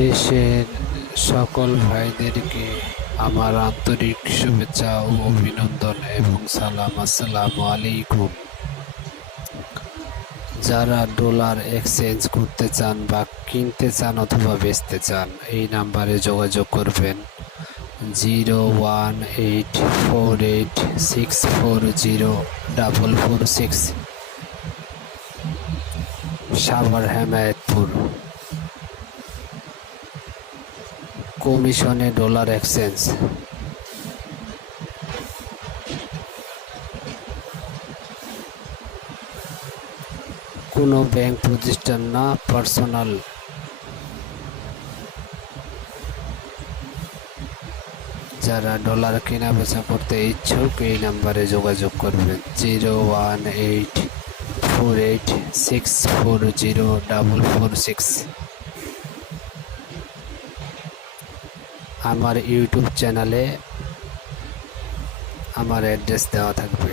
দেশের সকল ভাইদেরকে আমার আন্তরিক শুভেচ্ছা ও অভিনন্দন এবং সালাম। আসসালামু আলাইকুম। যারা ডলার এক্সচেঞ্জ করতে চান বা কিনতে চান অথবা বেচতে চান, এই নাম্বারে যোগাযোগ করবেন 01848640446, সাভার হেমায়েতপুর। কমিশনে ডলার এক্সচেঞ্জ। কোনো ব্যাংক প্রতিষ্ঠান না, পার্সোনাল। যারা ডলার কেনা বেচা করতে ইচ্ছুক এই নাম্বারে যোগাযোগ করবেন 01848640446। আমার ইউটিউব চ্যানেলে আমার অ্যাড্রেস দেওয়া থাকবে।